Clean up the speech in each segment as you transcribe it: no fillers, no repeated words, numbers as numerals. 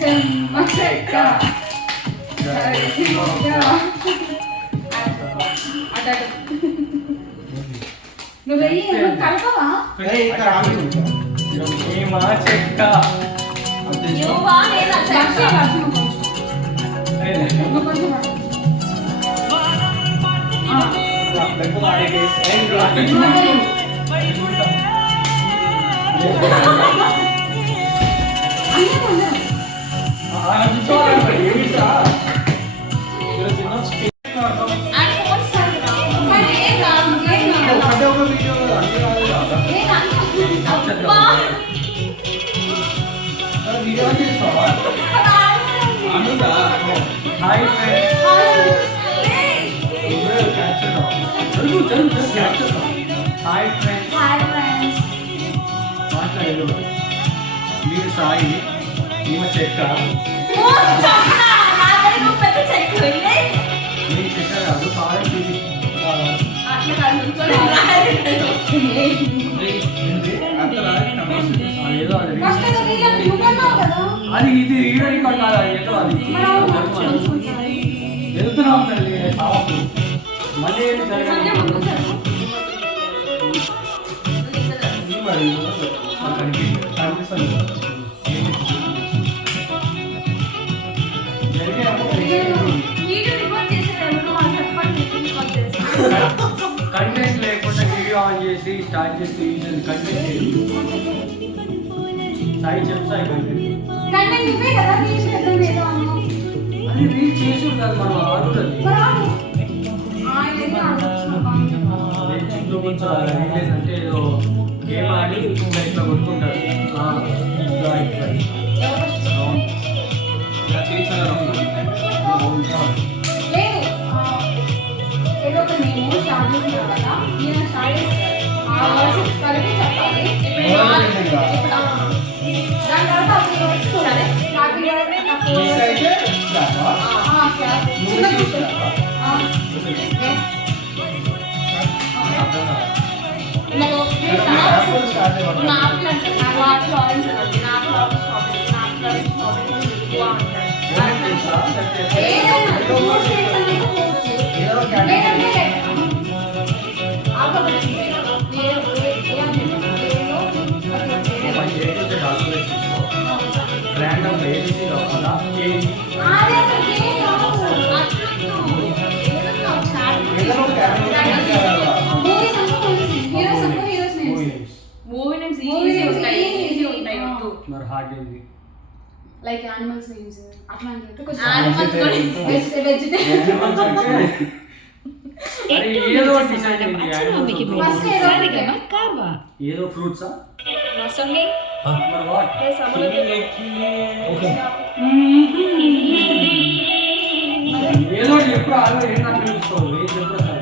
చెమ్మ చెక్క నువ్వు వెయ్యి కలపవా చెక్క మీరు సాయి ఈమె చెక్క మీ చెక్క కాదు సాయి ఏదో అది ఇది హీరోయిన్ కాదు ఏదో అది వెళ్తున్నాం తల్లి మళ్ళీ కంటెంట్ లేకుండా వీడియో ఆన్ చేసి స్టార్ట్ చేసి కంటెంట్ సాయి చెప్తాయి అది రీచ్ చేసి ఉండాలి మనం ఆడుతుంది అంటే ఏదో గేమ్ ఆడి ఇంకా ఇట్లా కొట్టుకుంటారు మరి హార్ట్ ఏంది లైక్ యానిమల్స్ నేమ్స్ అట్లాంటి కొంచెం ఏదో ఫ్రూట్సా ఏదో ఎప్పుడు ఆలో ఏం నాకు తెలుసుకోవాలి ఏం చెప్పరా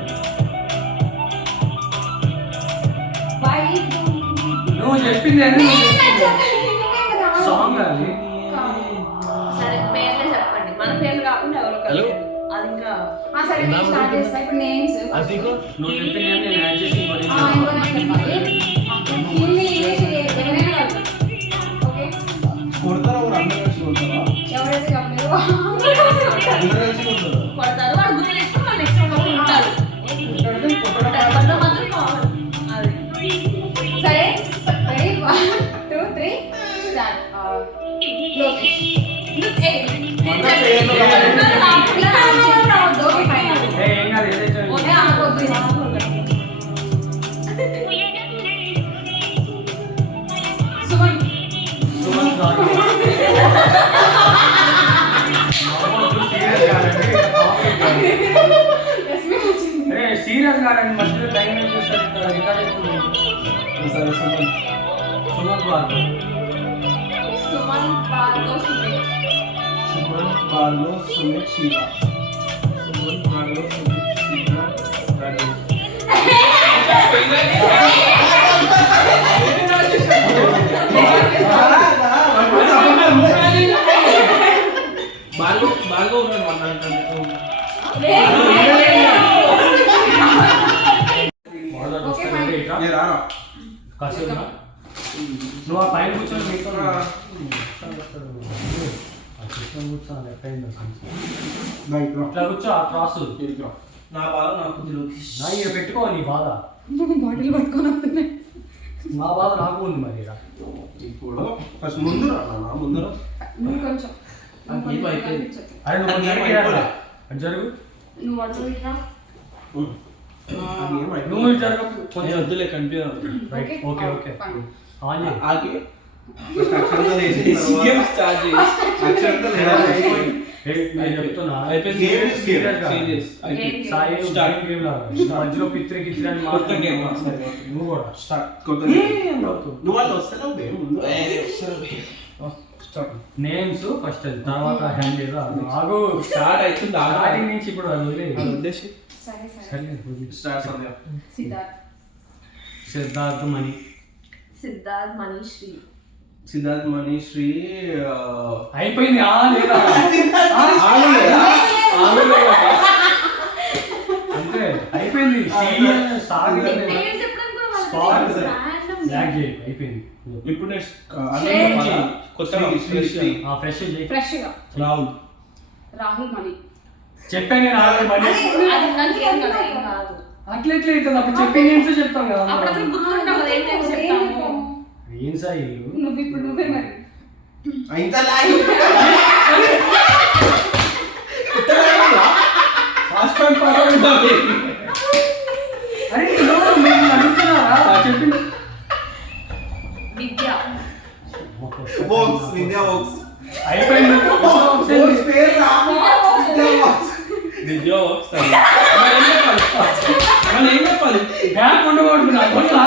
నువ్వు చెప్పింది సాంగ్ అది సరే పేర్లే చెప్పండి మన పేర్లు కాకుండా ఎవరు అది ఇంకా సరే నేను స్టార్ట్ చేస్తా ఇప్పుడు నేమ్స్ నువ్వు చెప్పింది నేను యాడ్ చేసి హిందీ ఇంగ్లీష్ ఎవరైనా ఓకే కొడతారా ఒక అందరూ కలిసి కొడతారా ఎవరైతే చెప్పలేరు అందరూ కలిసి కొడతారా కొడతారు వాడు గుర్తు తెచ్చుకుని వాళ్ళు నెక్స్ట్ రౌండ్ ఉంటారు కొట్టడం మాత్రం కావాలి అది సరే రెడీ 1 2 3 స్టార్ట్ లోకేష్ సీరియస్ కాదండి మధ్యలో టైం వేస్ట్ చేస్తారు రికార్డ్ అవుతుంది సరే సుమన్ బార్లో సుమిత్ శివ బాగా ఉన్నాడు నువ్వు ఆ పైన కూర్చొని కూర్చోను ఎక్కడైందో బయట ఇట్లా కూర్చో ఆ క్రాస్ నా బాధ నాకు తెలియదు. నా ఇక పెట్టుకో నీ బాధ బాటిల్ పట్టుకొని వస్తున్నాయి. మా బాధ నాకు ఉంది మరి ఈడ. ఇప్పుడు ఫస్ట్ ముందు రా నాన్న, ముందు రా. నువ్వు కొంచెం ఏం అయిపోయింది? అరే నువ్వు ఏం జరుగు అయిపోలే. అటు జరుగు నువ్వు అటు ఇట్లా. నువ్వు ఇటు జరుగు కొంచెం వద్దులే కనిపించాలి. Right okay okay fine. On చేయి ఆగి అక్షంతలు వేసిన తర్వాత అక్షంతలు వేయాలి. ఏయ్, నేను చెప్తున్నా అయిపోయింది. Game is game. Serious. Game. Sai start game లాగా మధ్యలో పిత్రి కిత్రి అని కొత్త game. నువ్వు కూడా స్టార్ట్ కొత్త నువ్వు వాళ్ళు వస్తావు బే ముందు స్టార్ట్ నేమ్స్ ఫస్ట్ అది తర్వాత హ్యాండ్ ఏదో ఆగు స్టార్ట్ అవుతుంది. స్టార్టింగ్ నుంచి ఇప్పుడు అది వదిలేయ్. ఉద్దేశం సరే సరే. సరే వదిలేయ్. స్టార్ట్ సంధ్య. సిద్ధార్థ్. సిద్ధార్థ్ మణి సిద్ధార్థ్ మనీశ్రీ సిద్ధార్థ్ మనీశ్రీ అయిపోయింది ఆ లేదా అంతే అయిపోయింది సాగు పేరు చెప్పడం కూడా Spot. వాళ్ళకి random లాగ్ చేయి అయిపోయింది ఇప్పుడు నెక్స్ట్ Share. ఫ్రెష్ చేయి ఫ్రెష్ గా రాహుల్ రాహుల్ మణి. చెప్పాను నేను ఆల్రెడీ మణి అది నాకు ఏం కాదు, ఏం కాదు. అట్లా ఎట్లా అవుతుంది అప్పుడు చెప్పి నేమ్స్ చెప్తాం కదా అప్పుడప్పుడు గుర్తుంటాం కదా, ఏం టైం చెప్తాము. ఏం సాయి నువ్వు ఇప్పుడు నువ్వే మరి. ఇంత లాగి ఫాస్ట్ అండ్ ఫార్వర్డ్ అరే మీరు అడుగుతున్నారా చెప్పింది విద్య బాక్స్ విద్యా బాక్స్ అయిపోయింది బాక్స్ పేరు రా విద్యా బాక్స్ విద్యా బాక్స్ మనం ఏం చెప్పాలి బ్యాగ్ ఉండకూడదు నాకు వల్ల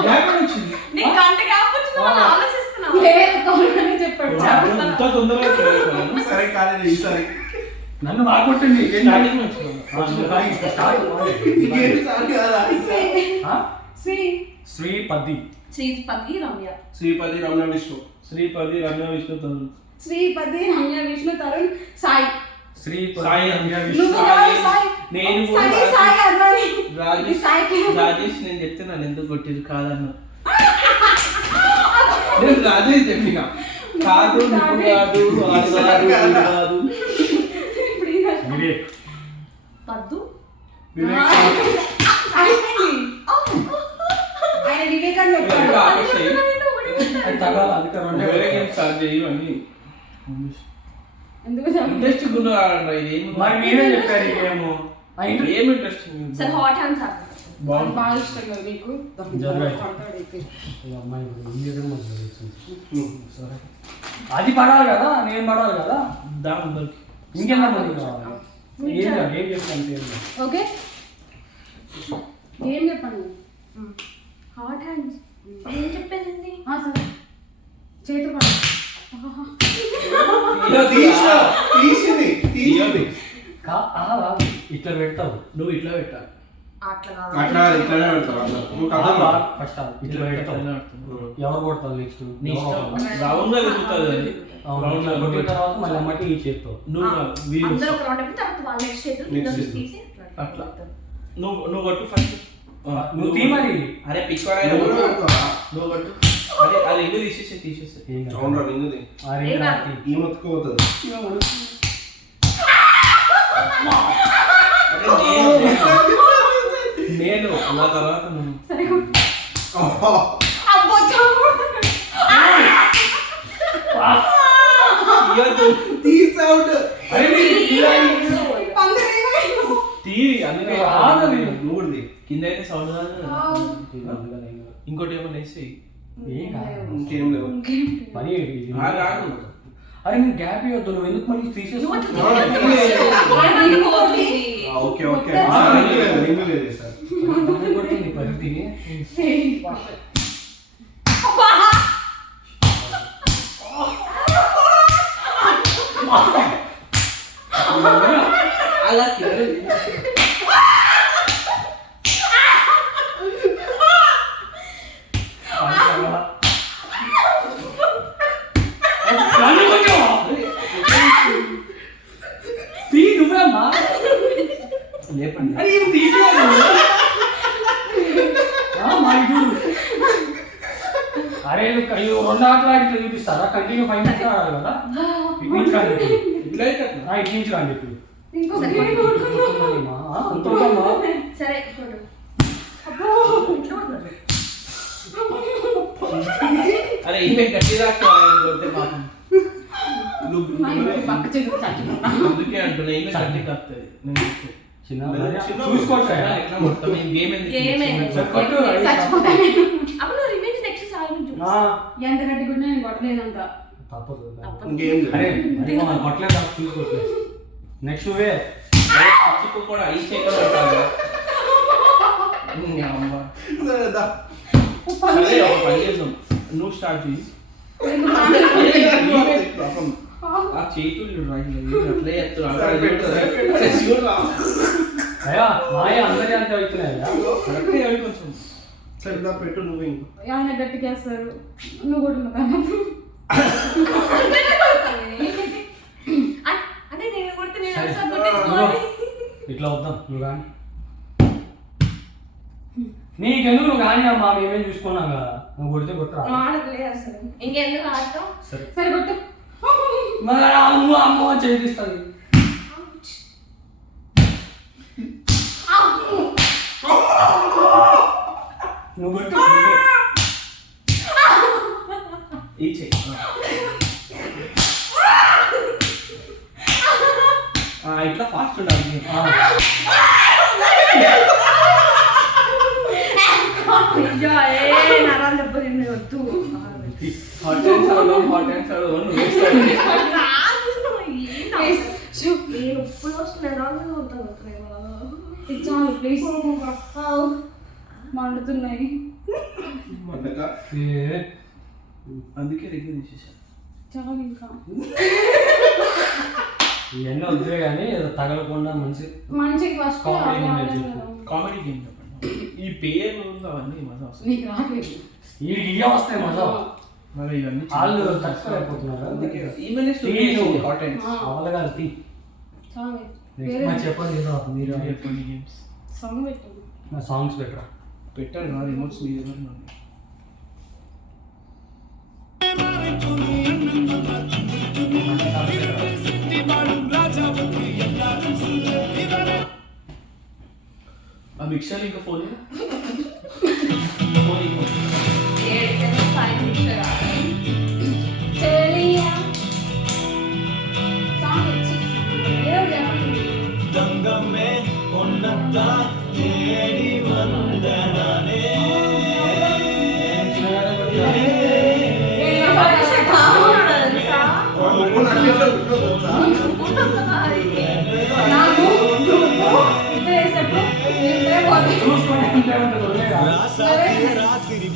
గ్యాప్ వచ్చింది నీకు గంట గ్యాప్ వచ్చింది వాళ్ళు ఆలోచిస్తున్నా. లేదు కౌరని చెప్పాడు. ఇంత తొందరగా సరే కానీ ఈసారి నన్ను బాగుంటుంది స్టార్టింగ్ నుంచి శ్రీపతి శ్రీపతి రమ్య శ్రీపతి రమణ విష్ణు శ్రీపతి రమణ విష్ణు తరుణ్ శ్రీపతి రమ్య విష్ణు తరుణ్ సాయి. సాయి రమ్య విష్ణు నువ్వు ఎవరు సాయి? నేను సాయి సాయి అన్నాని. రాజేష్ సాయి రాజేష్ నేను చెప్తే నన్ను ఎందుకు కొట్టిరు కాదన్న నేను రాజేష్ చెప్పిన కాదు నువ్వు కాదు అది కాదు ఇది కాదు ఇప్పుడు ఇంకా వివేక్ పద్దు ఆయన వివేకాన్ని చెప్పాడు. అది తగాలి అందుకే రెండే వేరే గేమ్ స్టార్ట్ చేయి అన్ని ఎందుకు చెప్పాడు? ఇంట్రెస్ట్ గుండు మరి మీరే చెప్పారు ఈ గేమ్ ఏం interest sir hot hands sir బాగుంది బాగా ఇష్టం కదా నీకు. జరగాలి. కొడతాడు అయితే. అమ్మాయి ఇండియన్ మధ్య వచ్చింది. అది పడాలి కదా నేను పడాలి కదా దాని అందరికి ఇంకెంత మంది కావాలి ఏం కాదు ఏం చెప్తాను ఏం కాదు. ఓకే ఏం చెప్పండి. హాట్ హ్యాండ్స్ ఏం చెప్పేదండి సరే చేతులు పడు. తీసింది తీసింది రాదు ఇట్లా పెడతావు నువ్వు ఇట్లా పెట్టాలి అట్లా అట్లా ఇట్లానే పెడతావు అట్లా నువ్వు కథ ఫస్ట్ ఇట్లా పెడతావు ఎవరు కొడతావు నెక్స్ట్ నీ ఇష్టం రౌండ్ గా తిరుగుతుంది అది రౌండ్ గా కొట్టిన తర్వాత మళ్ళీ అమ్మకి ఈ చేత్తో నువ్వు వీలు అందరూ ఒక రౌండ్ అయిపోతే తర్వాత వాళ్ళ నెక్స్ట్ చేతులు Next ఇద్దరు చేతులు. తీసి అట్లా. నువ్వు కొట్టు ఫస్ట్ నువ్వు తీ మరి అరే పిక్వర్ అయినా నువ్వు కొట్టు అదే అది ఇందు తీసేస్తే ఏం కాదు. అవును ఇందుది ఆ రెండు రాత్రి. ఈ మొత్తుకుపోతుంది నేను నా తర్వాత నువ్వు సరే అబ్బో తీసౌట్ అరే మీరు ఇలా టీవీ అందుకే రాదు అది. నువ్వుది కింద అయితే సౌండ్ కాదు అందుకని ఏం కాదు. ఇంకోటి ఏమన్నా వేసి ఏం కాదు. ఇంకేం లేవు పని ఇది. ఆగు. అరే మీరు గ్యాప్ ఇవ్వద్దు నువ్వు ఎందుకు మళ్ళీ తీసేస్తావు ఓకే ఓకే రింగు లేదు సార్ కొడుతుంది పరిస్థితిని అలా నువ్వేమ్మా లేపండి అరే ఏం తీసేయాలి మా ఇది అరే అయ్యో 2 ఆటలు ఆడి ఇట్లా చూపిస్తారా కంటిన్యూ 5 మినిట్స్ ఆడాలి కదా ఇటు నుంచి కానీ ఇట్లా అయితే అట్లా. ఇటు నుంచి కానీ చెప్పి ఇంకొక సరే. గేమ్ కొనుక్కున్నాం. అంతమ్మా సరే చూడు. అబ్బో, ఇట్లా పడుతున్నారు. అరే ఈమె గట్టి రాకపోతే పాపం పక్క చెట్టు చచ్చిపోతా. అందుకే అంటున్నా ఈమె గట్టి కాస్తుంది చిన్న చూసుకోవచ్చు ఎట్లా మొత్తం ఈ గేమ్ ఎందుకు Game ఏ. కొట్టు చచ్చిపోతా నేను. అప్పుడు నువ్వు రివెంజ్ నెక్స్ట్ సాగు చూడు. ఎంత గట్టిగా నేను కొట్టలేదంత. తప్పదు ఇంకేం లేదు. అరే కొట్టలేదు చూసుకోవట్లేదు నెక్స్ట్ నువ్వే చిక్కు కూడా ఐస్ చేయడం పెట్టాలి అమ్మ సరే, దా. సరే ఒక పని చేద్దాం నువ్వు స్టార్ట్ చేయి పాపం. ఆ చేతులు రాయలేదు అట్లే అయ్యా మాయ అందరి అంత అవుతున్నాయి కరెక్టే అవి కొంచెం సరే, దా, పెట్టు నువ్వు ఇంకా. ఏమైనా గట్టికేస్తారు నువ్వు కూడా ఉన్నావు. అంటే నేను కొడితే నేను సరే. ఒకసారి కొట్టేసుకోవాలి. ఇట్లా వద్దాం నువ్వు కానీ నీకెందుకు నువ్వు కానీ అమ్మా మేమేం చూసుకున్నాం కదా నువ్వు కొడితే కొట్టరా ఆడట్లేదు అసలు. ఇంకెందుకు ఆడతాం? సరే సరే కొట్టు. మరి అమ్మ అమ్మ చేయిస్తుంది నువ్వు కొట్టు నువ్వే. ఈ చెయ్యి ఇట్లా ఫాస్ట్ ఉండాలి ఆ, అయ్యో, ఏ నరాలు దెబ్బతింది, వద్దు. హాట్ అండ్ సౌండ్ నేను ఉప్పులు వస్తున్నాయి నరాలు అవుతాను. ఇది చాలు ప్లీజ్. మండుతున్నాయి. వంటక. ఏ, అందుకే దగ్గర తీసేసా చాలు ఇంకా. ఇవన్నీ వద్దులే కానీ ఏదో తగలకుండా మంచి మంచిగా ఫస్ట్ కామెడీ ఉండేది చెప్పు. కామెడీ గేమ్ చెప్పండి ఈ పేర్లు అవన్నీ మజా వస్తుంది నీకు రావట్లేదు. వీడికి ఇవే వస్తాయి మజా మరి ఇవన్నీ వాళ్ళు తట్టుకోలేకపోతున్నారు అందుకే అందుకే ఈమెనే తీయండి. కాటెన్స్ అవలగా తీ చాలు. నెక్స్ట్ మా చెప్పండి ఏదో మీరు చెప్పండి గేమ్స్ సాంగ్ పెట్టు. నా సాంగ్స్ పెట్టరా పెట్టారు నా రిమోట్స్ మీ దగ్గర ఉన్నాయి ఆ మిక్సర్ ఇంకా ఫోన్ చెలియా. సాంగ్ వచ్చి. ఏదో చెప్పండి. தங்கமே ஒன்னத்தான் தேடி வந்தனே నువ్వు నాకు ఎట్లా తెలుసా? నాకు నువ్వు ఇద్దరు వేసేటప్పుడు నేను పోతే చూసుకొని అంటే ఉంటుంది ராசாத்தி ராத்திரி